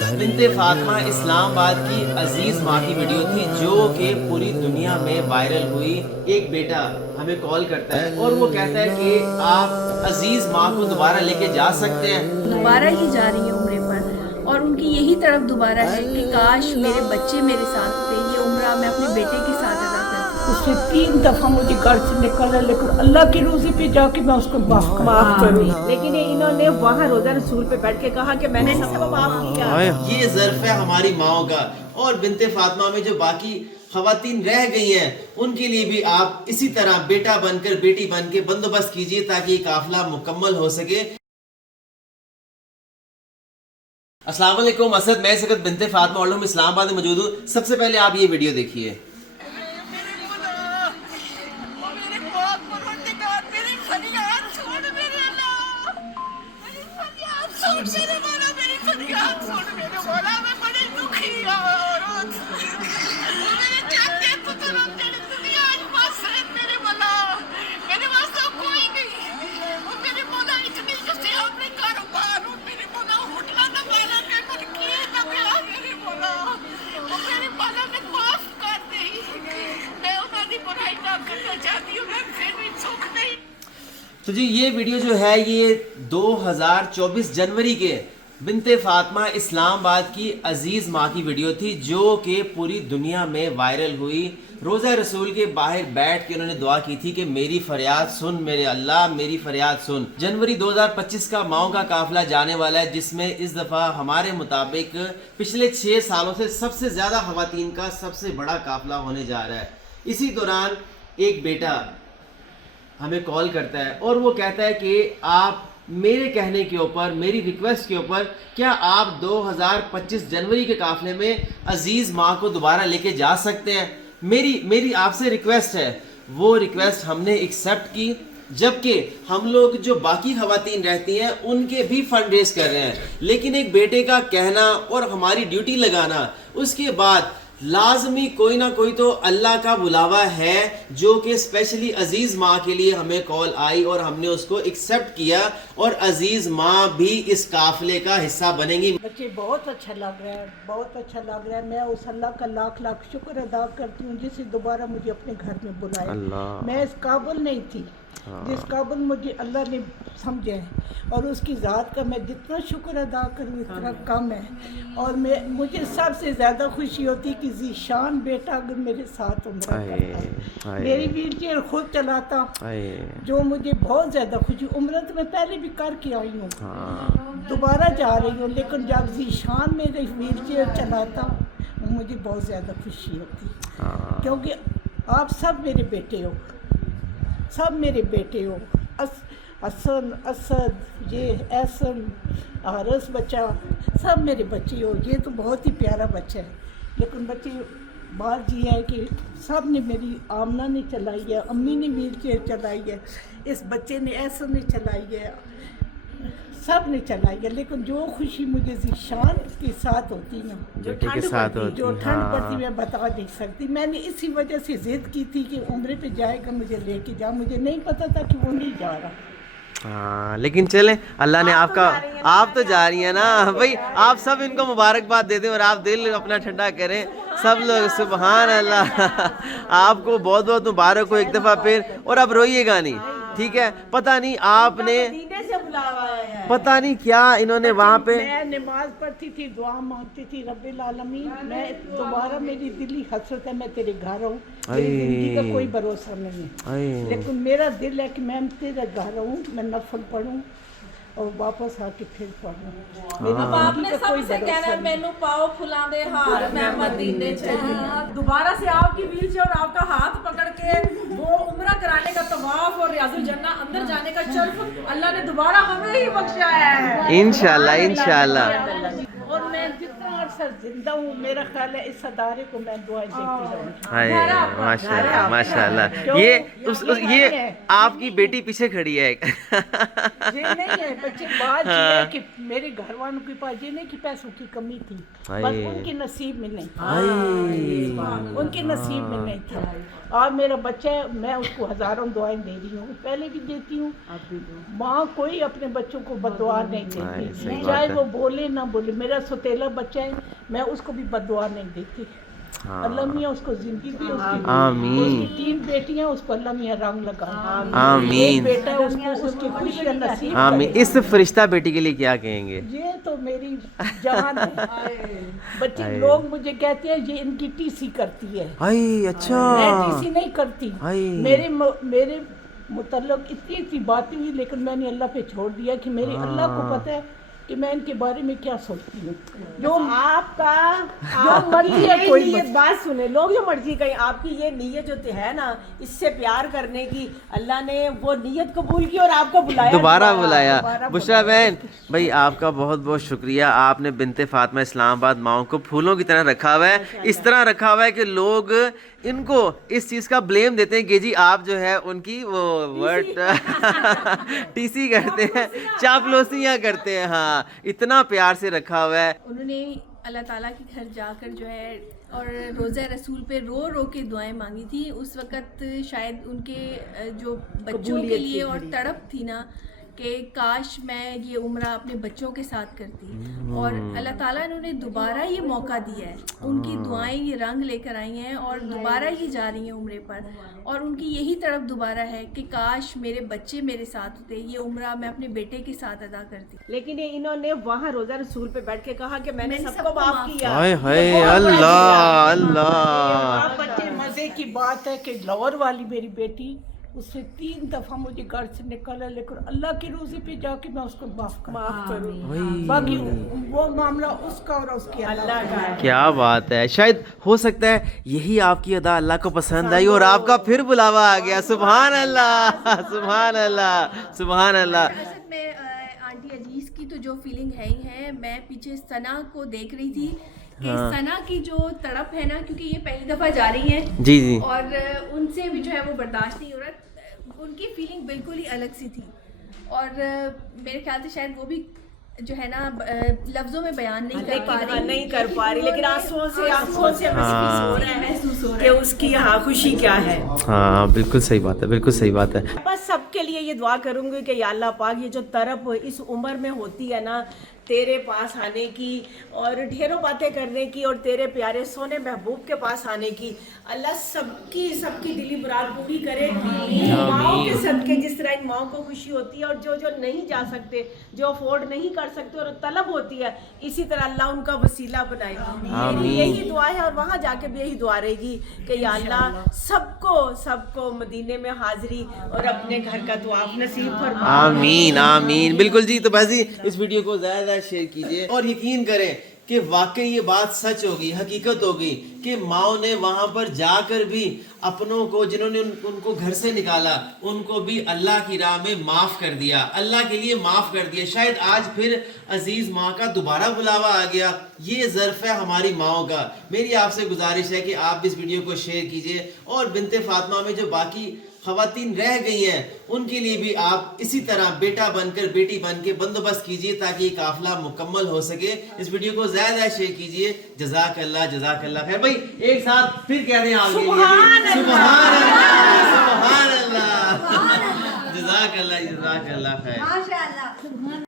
بنت فاطمہ اسلام آباد کی عزیز ماں کی ویڈیو تھی جو کہ پوری دنیا میں وائرل ہوئی۔ ایک بیٹا ہمیں کال کرتا ہے اور وہ کہتا ہے کہ آپ عزیز ماں کو دوبارہ لے کے جا سکتے ہیں۔ دوبارہ ہی جا رہی ہیں عمرے پر، اور ان کی یہی طرف دوبارہ ہے کہ کاش میرے بچے میرے ساتھ تھے، یہ عمرہ میں اپنے بیٹے کے ساتھ ادا کرتی۔ اس نے 3 دفعہ مجھے گھر سے نکالا، لیکن اللہ کی روزی پہ جا کے میں اس کو معاف کروں۔ لیکن انہوں نے وہاں روزہ رسول پہ بیٹھ کے کہا کہ میں نے سب کو معاف کیا۔ یہ ظرف ہے ہماری ماؤں کا، اور بنت فاطمہ میں جو باقی خواتین رہ گئی ہیں ان کے لیے بھی آپ اسی طرح بیٹا بن کر بیٹی بن کے بندوبست کیجیے تاکہ یہ قافلہ مکمل ہو سکے۔ السلام علیکم، اسد میں سکت بنت فاطمہ اور اسلام آباد میں موجود ہوں۔ سب سے پہلے آپ یہ ویڈیو دیکھیے۔ تو جی یہ ویڈیو جو ہے یہ 2024 جنوری کے بنت فاطمہ اسلام آباد کی عزیز ماں کی ویڈیو تھی جو کہ پوری دنیا میں وائرل ہوئی۔ روزہ رسول کے باہر بیٹھ کے انہوں نے دعا کی تھی کہ میری فریاد سن میرے اللہ، میری فریاد سن۔ جنوری 2025 کا ماؤں کا قافلہ جانے والا ہے، جس میں اس دفعہ ہمارے مطابق پچھلے 6 سالوں سے سب سے زیادہ خواتین کا سب سے بڑا قافلہ ہونے جا رہا ہے۔ اسی دوران ایک بیٹا ہمیں کال کرتا ہے اور وہ کہتا ہے کہ آپ میرے کہنے کے اوپر، میری ریکویسٹ کے اوپر، کیا آپ 2025 جنوری کے قافلے میں عزیز ماں کو دوبارہ لے کے جا سکتے ہیں؟ میری آپ سے ریکویسٹ ہے۔ وہ ریکویسٹ ہم نے ایکسیپٹ کی، جبکہ ہم لوگ جو باقی خواتین رہتی ہیں ان کے بھی فنڈ ریز کر رہے ہیں، لیکن ایک بیٹے کا کہنا اور ہماری ڈیوٹی لگانا، اس کے بعد لازمی کوئی نہ کوئی تو اللہ کا بلاوا ہے جو کہ اسپیشلی عزیز ماں کے لیے ہمیں کال آئی اور ہم نے اس کو ایکسیپٹ کیا، اور عزیز ماں بھی اس قافلے کا حصہ بنیں گی۔ مجھے بہت اچھا لگ رہا ہے، بہت اچھا لگ رہا ہے۔ میں اس اللہ کا لاکھ لاکھ شکر ادا کرتی ہوں جس نے دوبارہ مجھے اپنے گھر میں بلایا۔ میں اس قابل نہیں تھی جس قابل مجھے اللہ نے سمجھا ہے، اور اس کی ذات کا میں جتنا شکر ادا کروں اتنا کم ہے۔ اور مجھے سب سے زیادہ خوشی ہوتی کہ ذیشان بیٹا اگر میرے ساتھ عمرہ کرتا، میری ویل چیئر خود چلاتا، جو مجھے بہت زیادہ خوشی۔ عمرہ تو میں پہلے بھی کر کے آئی ہوں، دوبارہ جا رہی ہوں، لیکن جب ذیشان میرے ویل چیئر چلاتا مجھے بہت زیادہ خوشی ہوتی، کیونکہ آپ سب میرے بیٹے ہو، سب میرے بیٹے ہو۔ حسن، اسد، یہ احسن، حارث بچہ، سب میرے بچے ہو۔ یہ تو بہت ہی پیارا بچہ ہے، لیکن بچے بات یہ ہے کہ سب نے، میری آمنہ نے چلائی ہے، امی نے ویل چیئر چلائی ہے، اس بچے نے، احسن نے چلائی ہے، سب نے چلائی ہے، لیکن جو خوشی مجھے ذیشان کے ساتھ ہوتی نا، جو ٹھنڈ پڑتی میں بتا نہیں سکتی۔ میں نے اسی وجہ سے ضد کی تھی کہ عمرے پہ جائے گا مجھے لے کے جا، مجھے نہیں پتا تھا کہ وہ نہیں جا رہا۔ ہاں لیکن چلیں اللہ نے آپ تو جا رہی ہیں نا بھائی، آپ سب ان کو مبارکباد دے دیں اور آپ دل اپنا ٹھنڈا کریں سب لوگ۔ سبحان اللہ، آپ کو بہت بہت مبارک ہو ایک دفعہ پھر، اور اب روئیے گا نہیں، ٹھیک ہے؟ پتہ نہیں آپ نے، پتہ نہیں کیا انہوں نے وہاں پہ، میں نماز پڑھتی تھی، دعا مانگتی تھی، رب العالمین میں دوبارہ، میری دلی حسرت ہے میں تیرے گھر ہوں، میری زندگی کا کوئی بھروسہ نہیں ہے، لیکن میرا دل ہے کہ میں تیرے گھر ہوں، میں نفل پڑھوں اور واپس آ کے پھر پڑھوں۔ اب آپ نے سب سے کہنا ہے مینو پاؤ کھلا دے ہار میں مدینے چاہیے۔ دوبارہ سے آپ کی ویل چیئر اور آپ کا ہاتھ پکڑ کے وہ عمرہ کرانے کا طواف اور ریاض الجنہ اندر جانے کا شرف اللہ نے دوبارہ ہمیں ہی بخشا ہے، انشاءاللہ انشاءاللہ۔ اور میں جتنا عرصہ जिंदा हूँ मेरा ख्याल है इस अदारे को मैं दुआएं देती रहूँगी। हाय माशाल्लाह माशाल्लाह। ये आपकी बेटी पीछे खड़ी है। ये नहीं है बच्चे, बात ये है कि मेरे घर वालों के पास ये नहीं कि पैसों की कमी थी, बस उनके नसीब में नहीं था, उनके नसीब में नहीं था। और मेरा बच्चा है, मैं उसको हजारों दुआएं दे रही हूँ, पहले भी देती हूँ। माँ कोई अपने बच्चों को बददुआ नहीं देती, चाहे वो बोले ना बोले। मेरा सौतेला बच्चा है, मैं उसको भी बददुआ नहीं देती। अल्लाह मियाँ उसको जिंदगी दी, उसकी 3 बेटियां, उसको अल्लाह मियाँ रंग लगा। आमीन। एक बेटा है, उसको उसकी खुशियाँ नसीब आमीन। करे। इस फरिश्ता बेटी के लिए क्या कहेंगे? ये तो मेरी जान है। बच्चे लोग मुझे कहते हैं ये इनकी टीसी करती है। अच्छा मैं टीसी नहीं करती। मेरे मुतल्लक इतनी बातें हुई, लेकिन मैंने अल्लाह पे छोड़ दिया कि मेरे अल्लाह को पता है कि मैं इनके बारे में क्या सोचती हूँ। जो आपका जो मर्जी है कोई नीयत, बात सुने लोग, जो मर्जी कहीं आपकी ये नीयत जो है ना, इससे प्यार करने की, अल्लाह ने वो नीयत कबूल की और आपको बुलाया, दोबारा बुलाया। बुशरा बहन भाई आपका बहुत बहुत शुक्रिया। आपने बिनते फातिमा इस्लामाबाद माओ को फूलों की तरह रखा हुआ है, इस तरह रखा हुआ है कि लोग इनको इस चीज़ का ब्लेम देते हैं कि जी आप जो है उनकी वो वर्ड टीसी करते हैं, चापलूसियाँ करते हैं। हाँ, इतना प्यार से रखा हुआ है। उन्होंने अल्लाह ताला के घर जाकर जो है और रोज़ा रसूल पे रो रो के दुआएं मांगी थी। उस वक़्त शायद उनके जो बच्चों के लिए और तड़प थी ना कि काश मैं ये उम्रा अपने बच्चों के साथ करती, और अल्लाह ताला ने उन्हें दोबारा ये मौका दिया है। उनकी दुआएं ये रंग लेकर आई हैं और दोबारा ये जा रही हैं उम्रे पर, और उनकी यही तड़प दोबारा है कि काश मेरे बच्चे मेरे साथ होते, ये उम्रा मैं अपने बेटे के साथ अदा करती। लेकिन ये इन्होंने वहाँ रोजा रसूल पे बैठ के कहा कि मैंने सबको माफ किया। हाय हाय अल्लाह अल्लाह। आप बच्चे मजे की बात है कि लाहौर वाली मेरी बेटी, उससे 3 दफा मुझे घर से निकाला, लेकिन अल्लाह की रोज़ी पे जाके मैं उसको माफ करूँ। बाकी वो मामला उसका और उसके अल्लाह का है। क्या बात है। शायद हो सकता है यही आपकी अदा अल्लाह को पसंद आई और आपका फिर बुलावा आ गया। सुभान अल्लाह सुभान अल्लाह सुभान अल्लाह। असल में आंटी अजीज की तो जो फीलिंग है ही है, मैं पीछे सना को देख रही थी कि सना की जो तड़प है ना, क्योंकि ये पहली दफ़ा जा रही हैं जी जी, और उनसे भी जो है वो बर्दाश्त नहीं हो रहा, उनकी फीलिंग बिल्कुल ही अलग सी थी। और मेरे ख्याल से शायद वो भी जो है ना लफ्जों में बयान नहीं कर पा रही, लेकिन आंसुओं से महसूस हो रहा है कि उसकी यहाँ खुशी क्या है। हाँ बिल्कुल सही बात है, बिल्कुल सही बात है। बस सबके लिए ये दुआ करूंगी कि या अल्लाह पाक ये जो तरफ इस उम्र में होती है ना, तेरे पास आने की और ढेरों बातें करने की और तेरे प्यारे सोने महबूब के पास आने की, अल्लाह सबकी दिली मुराद पूरी करे। माओ के सदके जिस तरह इन माओ को खुशी होती है, और जो नहीं जा सकते, जो अफोर्ड नहीं कर सकते और तलब होती है, इसी तरह अल्लाह उनका वसीला बनाए। मेरी यही दुआ है और वहाँ जाके भी यही दुआ रहेगी कि या अल्लाह सबको मदीने में हाजिरी और अपने घर का दुआ नसीब फरमा। आमीन आमीन। बिल्कुल जी। तो बस इस वीडियो को ज़्यादा शेयर कीजिए और यकीन करें कि वाकई ये बात सच होगी, हकीकत होगी कि माओ ने वहां पर जाकर भी अपनों को, जिन्होंने उनको घर से निकाला, उनको भी अल्लाह की राह में माफ कर दिया, अल्लाह के लिए माफ कर दिया। शायद आज फिर अजीज माँ का दोबारा बुलावा आ गया। ये ज़र्फ है हमारी माओ का। मेरी आपसे गुजारिश है कि आप इस वीडियो को शेयर कीजिए और बिनते फातिमा में जो बाकी खवातीन रह गई हैं उनके लिए भी आप इसी तरह बेटा बनकर बेटी बन के बंदोबस्त कीजिए ताकि ये काफिला मुकम्मल हो सके। इस वीडियो को ज्यादा शेयर कीजिए। जज़ाक अल्लाह खैर। भाई एक साथ फिर कह रहे हैं आपके लिए सुभान अल्लाह जज़ाक अल्लाह खैर।